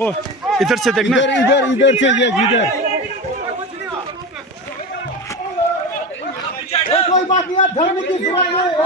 वो इधर से देखना, इधर से ये इधर कोई बात नहीं, धर्म की सुनाई नहीं।